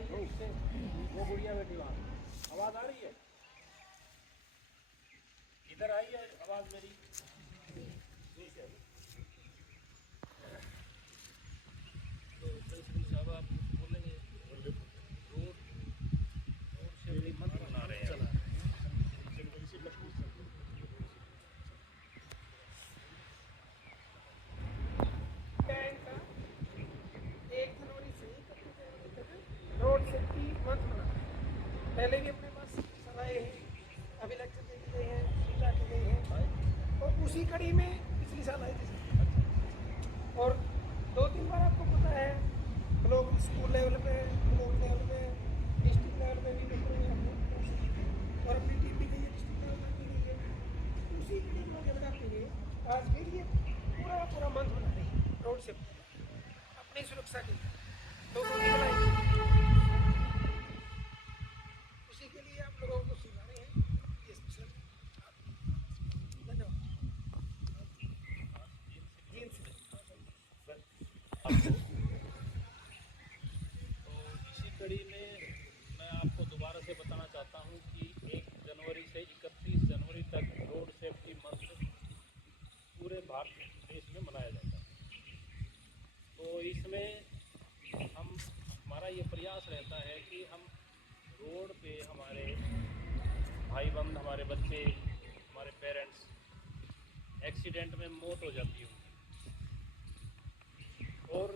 रही है इससे, वो गुड़िया बेटी वहाँ, आवाज़ आ रही है? इधर आई है आवाज़ मेरी? ठीक है। तो प्रिंसिपल साहब आप कुछ बोलेंगे? रोड से मत बना रहे हैं। रोड सेफ्टी मंथ मना पहले भी अपने पास सलाहे हैं, अभी लेक्चर दे के गए हैं, सुझा के गए हैं, और उसी कड़ी में पिछली साल आए थे। और 2-3 बार आपको पता है लोग स्कूल लेवल पे, ब्लॉक लेवल पे, डिस्ट्रिक्ट लेवल पे भी पेपर हुए हैं, और अपनी टीम भी गई है डिस्ट्रिक्ट लेवल तक भी गई है। उसी कड़ी में आगे बढ़ाते हुए आज फिर ये पूरा मंथ बना रहे हैं रोड सेफ्टी, अपनी सुरक्षा के लिए लोगों की भलाई, उसी के लिए आप लोगों को सिखा रहे हैं ये स्पेशल। धन्यवाद। तो इसी कड़ी में मैं आपको दोबारा से बताना चाहता हूँ कि 1 जनवरी से 31 जनवरी तक रोड सेफ्टी मंथ पूरे भारत देश में मनाया जाता है। तो इसमें हमारा ये प्रयास रहता है कि हम रोड पे हमारे भाई बंद, हमारे बच्चे, हमारे पेरेंट्स एक्सीडेंट में मौत हो जाती है और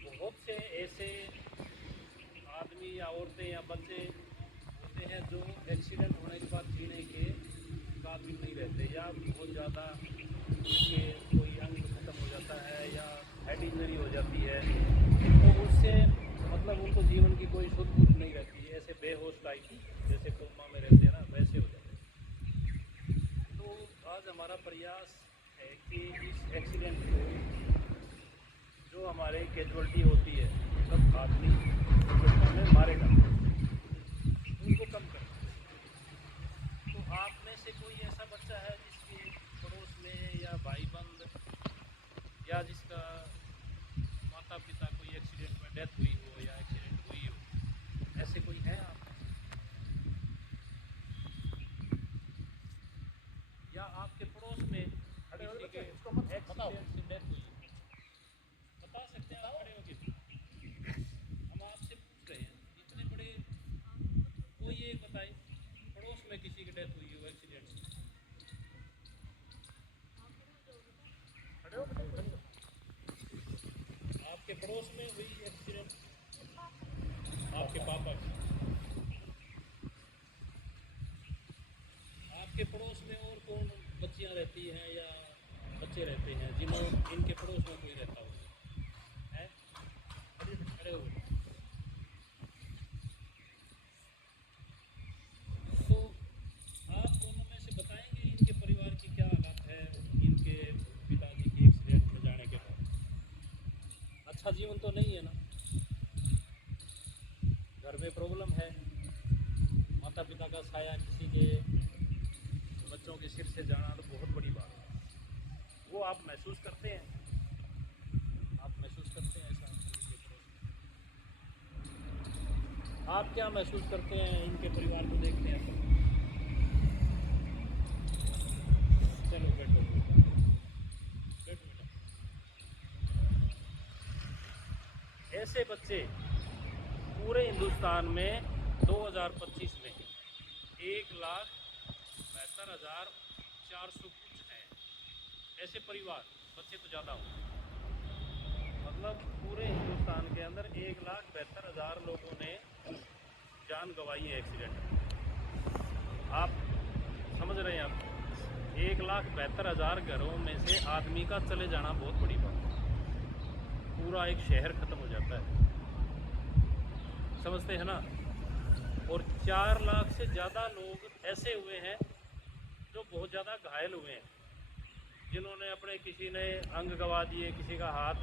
बहुत से ऐसे आदमी या औरतें या बच्चे होते हैं जो एक्सीडेंट होने के बाद जीने के काबिल नहीं रहते, या बहुत ज़्यादा उनके कोई अंग खत्म हो जाता है या हेड इंजरी हो जाती है, तो उससे मतलब उनको जीवन की कोई सुध बुध नहीं रहती है, ऐसे बेहोश टाइप जैसे कोमा में रहते हैं ना, वैसे हो जाते हैं। तो आज हमारा प्रयास है कि इस एक्सीडेंट को, जो हमारे कैजुअल्टी होती है, सब आदमी दुर्घटना में मारे जाते हैं, उनको कम करें। तो आप में से कोई ऐसा बच्चा है जिसके पड़ोस में या भाई बंद या जिसका माता पिता कोई एक्सीडेंट में डेथ हुई हो या एक्सीडेंट हुई हो, ऐसे कोई है आप में से? या आपके पड़ोस में किसी के एक्सीडेंट से डेथ हुई हो? बता सकते हैं आप खड़े होके? हम आपसे पूछ रहे हैं, इतने बड़े, कोई एक बताए पड़ोस में किसी की डेथ हुई हो एक्सीडेंट से? आपके पड़ोस में हुई एक्सीडेंट? आपके पापा की? आपके पड़ोस में और कौन बच्चियां रहती हैं या बच्चे रहते हैं इनके पड़ोस में कोई रहता हो है? खड़े हो। तो आप दोनों में से बताएंगे इनके परिवार की क्या हालत है इनके पिताजी की एक्सीडेंट में जाने के बाद? अच्छा जीवन तो नहीं है ना, घर में प्रॉब्लम है, माता पिता का साया किसी के बच्चों के सिर से जाना तो बहुत बड़ी बात है। वो आप महसूस करते हैं? आप महसूस करते हैं ऐसा? आप क्या महसूस करते हैं इनके परिवार को देखते हैं तो? चलो बैठो बैठो बेटा। ऐसे बच्चे पूरे हिंदुस्तान में 2025 में 1,72,400 कुछ हैं ऐसे परिवार, बच्चे तो ज़्यादा होंगे। मतलब पूरे हिंदुस्तान के अंदर 1,72,000 लोगों ने जान गंवाई है एक्सीडेंट में। आप समझ रहे हैं? आप 1,72,000 घरों में से आदमी का चले जाना बहुत बड़ी बात है। पूरा एक शहर ख़त्म हो जाता है, समझते हैं ना? और 4 लाख से ज़्यादा लोग ऐसे हुए हैं जो बहुत ज़्यादा घायल हुए हैं, जिन्होंने अपने, किसी ने अंग गंवा दिए, किसी का हाथ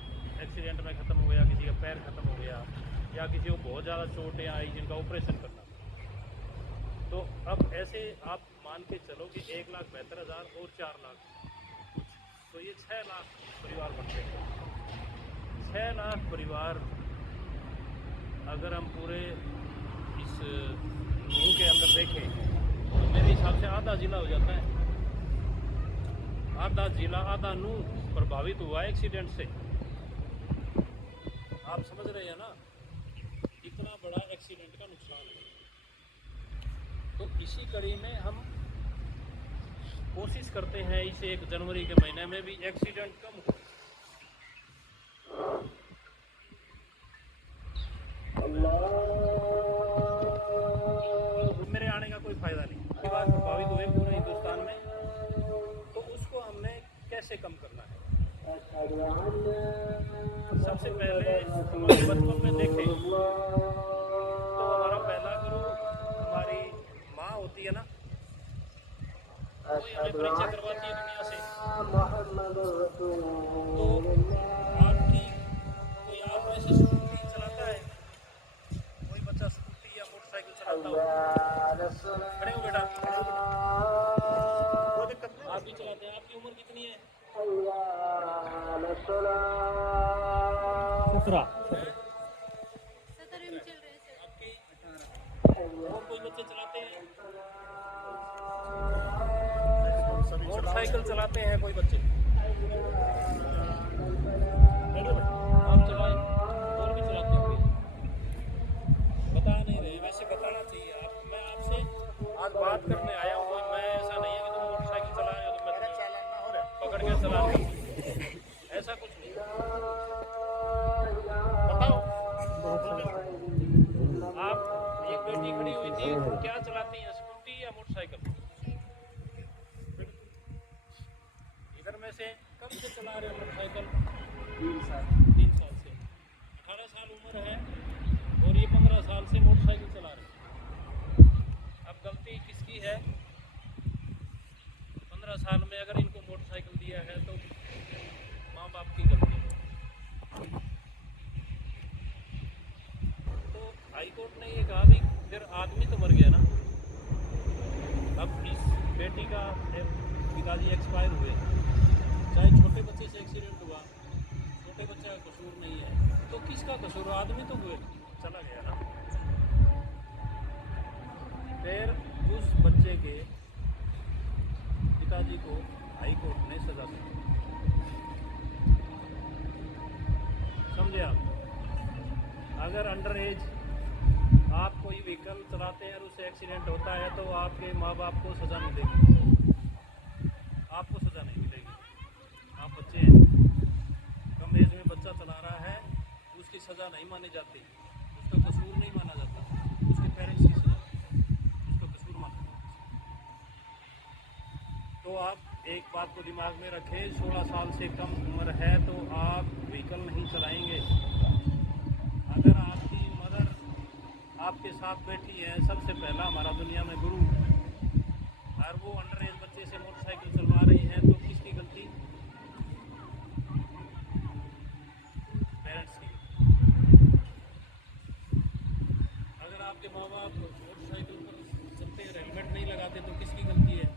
एक्सीडेंट में ख़त्म हो गया, किसी का पैर ख़त्म हो गया, या किसी को बहुत ज़्यादा चोटें आई जिनका ऑपरेशन करना। तो अब ऐसे आप मान के चलो कि 1,72,000 और 4 लाख कुछ, तो ये 6 लाख परिवार बनते हैं। 6 लाख परिवार अगर हम पूरे इस मुंह के अंदर देखें तो मेरे हिसाब से आधा जिला हो जाता है, आधा जिला, आधा नूह प्रभावित हुआ एक्सीडेंट से। आप समझ रहे हैं ना, इतना बड़ा एक्सीडेंट का नुकसान है। तो इसी कड़ी में हम कोशिश करते हैं इस 1 जनवरी के महीने में भी एक्सीडेंट कम हो। मेरे आने का कोई फायदा नहीं, विवाद प्रभावित हुए पूरे हिंदुस्तान में, तो उसको हमने कैसे कम करना है। सबसे पहले हमारे बचपन में देखें तो हमारा पहला गुरु हमारी माँ होती है ना, कोई हमें परिचय करवाती है दुनिया से। तो आपकी कोई आप में से स्कूटी चलाता है, कोई बच्चा स्कूटी या मोटरसाइकिल चलाता हो? खड़े हो बेटा, कोई दिक्कत नहीं, आप भी चलाते हैं। आपकी उम्र कितनी है? 17 में चल रहे हैं सर। आपकी 18। और कोई बच्चे चलाते हैं, मोटरसाइकिल चलाते हैं कोई बच्चे? आप चलाए और भी चलाते हैं? बता नहीं रहे, वैसे बताना चाहिए। आप, मैं आपसे आज बात करने आया हूँ, मैं ऐसा नहीं है कि तुम मोटरसाइकिल चला रहे हो तो मैं पकड़ के चला रहा हूँ, ऐसा कुछ नहीं। बताओ, आप एक बेटी खड़ी हुई थी, क्या चलाती हैं, स्कूटी या मोटरसाइकिल? इधर में से कब से चला रहे हो मोटरसाइकिल? 3 साल से। 18 साल उम्र है और ये 15 साल से मोटरसाइकिल चला रहे हैं। अब गलती किसकी है? 15 साल में अगर इनको मोटरसाइकिल दिया है तो माँ बाप की गलती है। तो हाई कोर्ट ने ये कहा भी फिर आदमी तो मर गया ना। अब इस बेटी का पिताजी एक्सपायर हुए, चाहे छोटे बच्चे से एक्सीडेंट हुआ, छोटे बच्चे का कसूर नहीं है, तो किसका कसूर? आदमी तो हुए, चला गया ना। फिर उस बच्चे के पिताजी को हाई कोर्ट ने सजा दी। समझे आप? अगर अंडर एज आप कोई व्हीकल चलाते हैं और उससे एक्सीडेंट होता है तो आपके माँ बाप को सज़ा मिलेगी, आपको सज़ा नहीं मिलेगी। आप बच्चे हैं, कम एज में बच्चा चला रहा है, उसकी सज़ा नहीं मानी जाती, उसका कसूर नहीं माना जाता, उसके पेरेंट्स की सज़ा, उसका कसूर माना जाता। तो आप एक बात को दिमाग में रखें, 16 साल से कम उम्र है तो आप व्हीकल नहीं चलाएंगे। अगर आपकी मदर आपके साथ बैठी है, सबसे पहला हमारा दुनिया में गुरु, और वो अंडर एज बच्चे से मोटरसाइकिल चलवा रही हैं, तो किसकी गलती? पेरेंट्स की। अगर आपके माँ बाप मोटरसाइकिल पर चलते हेलमेट नहीं लगाते तो किसकी गलती है?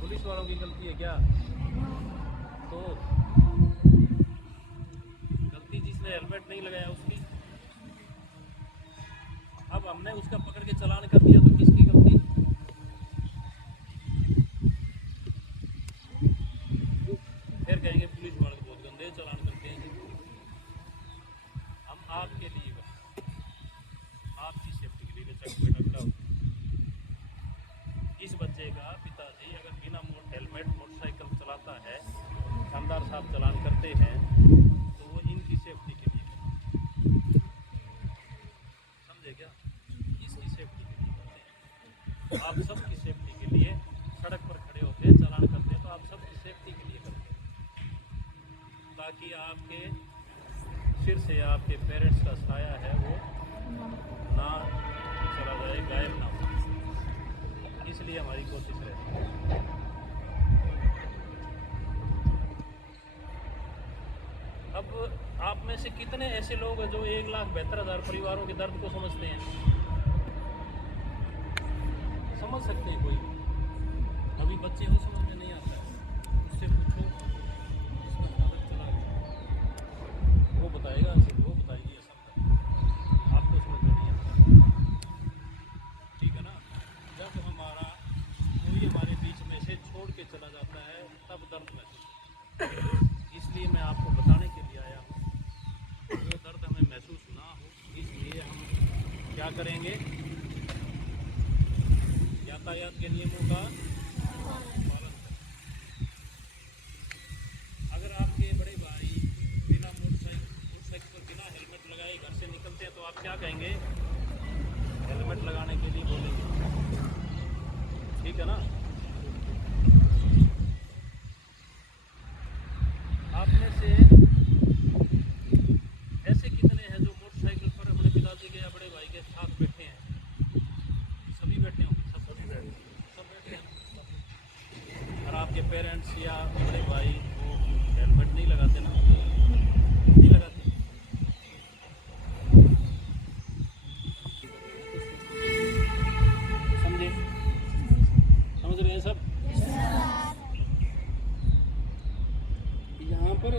पुलिस वालों की गलती है क्या? तो गलती जिसने हेलमेट नहीं लगाया उसकी। अब हमने उसका पकड़ के चालान कर दिया तो किसकी गलती? फिर कहेंगे पुलिस वाले बहुत गंदे चालान करते हैं। हम आपके लिए, बस आपकी सेफ्टी के लिए चेक पे खड़ा हो। इस बच्चे का पिताजी अगर बिना हेलमेट मोटरसाइकिल चलाता है, शानदार साहब चालान करते हैं, तो वो इनकी सेफ्टी के लिए, समझे क्या? इसकी सेफ्टी के लिए करते हैं। आप सबकी सेफ्टी के लिए सड़क पर खड़े होते हैं, चालान करते हैं, तो आप सबकी सेफ्टी के लिए करते हैं, ताकि आपके सिर से आपके पेरेंट्स का साया है वो ना चला जाए, गायब ना हो। इसलिए हमारी कोशिश रहती है। अब आप में से कितने ऐसे लोग हैं जो 1,72,000 परिवारों के दर्द को समझते हैं? समझ सकते हैं कोई? अभी बच्चे हो, समझ में नहीं आता है, उससे पूछो। इसलिए मैं आपको बताने के लिए आया हूँ। वो दर्द हमें महसूस ना हो, इसलिए हम क्या करेंगे, यातायात के नियमों का पालन करें। अगर आपके बड़े भाई बिना मोटरसाइकिल पर बिना हेलमेट लगाए घर से निकलते हैं तो आप क्या कहेंगे, हेलमेट लगाने के लिए बोलेंगे, ठीक है ना। आप में से ऐसे कितने हैं जो मोटरसाइकिल पर अपने पिताजी के या बड़े भाई के साथ बैठे हैं? सभी बैठे होंगे, सब बैठे हैं। और आपके पेरेंट्स या बड़े भाई वो हेलमेट नहीं लगाते ना, नहीं लगाते। समझे, समझ रहे हैं सब। यहाँ पर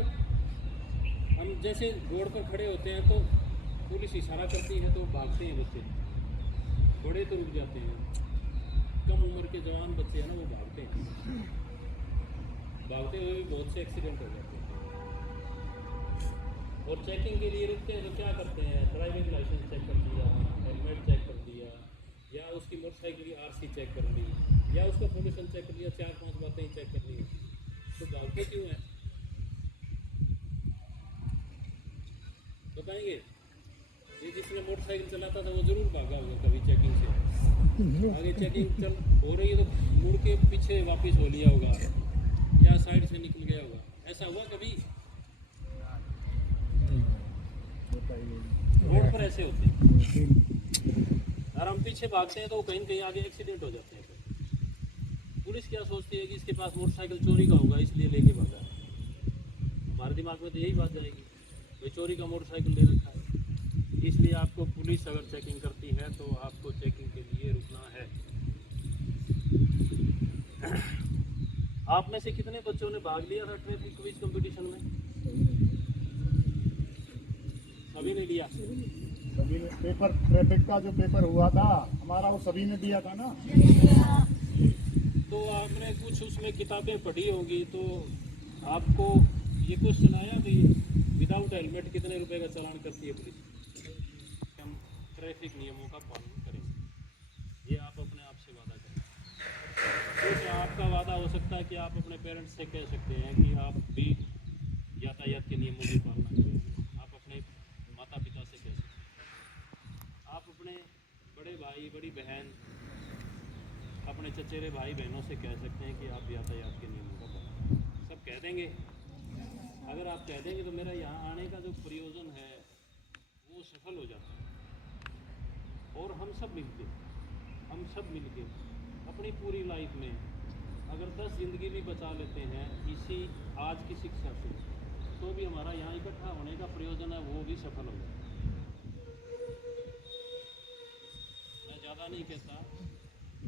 हम जैसे रोड पर खड़े होते हैं तो पुलिस इशारा करती है तो भागते हैं बच्चे, बड़े तो रुक जाते हैं। कम उम्र के जवान बच्चे हैं ना, वो भागते हैं, भागते हुए भी बहुत से एक्सीडेंट हो जाते हैं। और चेकिंग के लिए रुकते हैं तो क्या करते हैं, ड्राइविंग लाइसेंस चेक कर दिया, हेलमेट चेक कर दिया, या उसकी मोटरसाइकिल की आरसी चेक कर ली, या उसका पोल्यूशन चेक कर लिया, 4-5 बातें ही चेक करनी है। तो भागते क्यों हैं, बताएंगे। ये जिसने मोटरसाइकिल चलाता था वो जरूर भागा होगा कभी चेकिंग से, आगे चेकिंग चल हो रही है तो मुड़ के पीछे वापस हो लिया होगा या साइड से निकल गया होगा। ऐसा हुआ कभी? रोड पर ऐसे होते हैं और हम पीछे भागते हैं तो कहीं न कहीं आगे एक्सीडेंट हो जाते हैं। पुलिस क्या सोचती है कि इसके पास मोटरसाइकिल चोरी का होगा इसलिए लेके भागा है। हमारे दिमाग में तो यही बात जाएगी, भाई चोरी का मोटरसाइकिल ले रखा है। इसलिए आपको पुलिस अगर चेकिंग करती है तो आपको चेकिंग के लिए रुकना है। आप में से कितने बच्चों ने भाग लिया था ट्रैफिक क्विज कंपटीशन में? सभी ने लिया। सभी ने पेपर, ट्रैफिक का जो पेपर हुआ था हमारा, वो सभी ने दिया था ना। तो आपने कुछ उसमें किताबें पढ़ी होंगी, तो आपको ये क्वेश्चन आया कि विदाउट हेलमेट कितने रुपए का चालान करती है पुलिस? हम ट्रैफिक नियमों का पालन करेंगे, ये आप अपने आप से वादा करें। तो आपका वादा हो सकता है कि आप अपने पेरेंट्स से कह सकते हैं कि आप भी यातायात के नियमों की पालना करेंगे। आप अपने माता पिता से कह सकते हैं, आप अपने बड़े भाई बड़ी बहन अपने चचेरे भाई बहनों से कह सकते हैं कि आप यातायात के नियमों का पालन करें। सब कह देंगे। अगर आप कह देंगे तो मेरा यहाँ आने का जो प्रयोजन है वो सफल हो जाता है। और हम सब मिलके अपनी पूरी लाइफ में अगर 10 ज़िंदगी भी बचा लेते हैं इसी आज की शिक्षा से, तो भी हमारा यहाँ इकट्ठा होने का प्रयोजन है वो भी सफल हो जाए। मैं ज़्यादा नहीं कहता,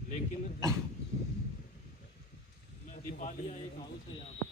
लेकिन मैं दीपालिया एक हाउस है यहाँ पर।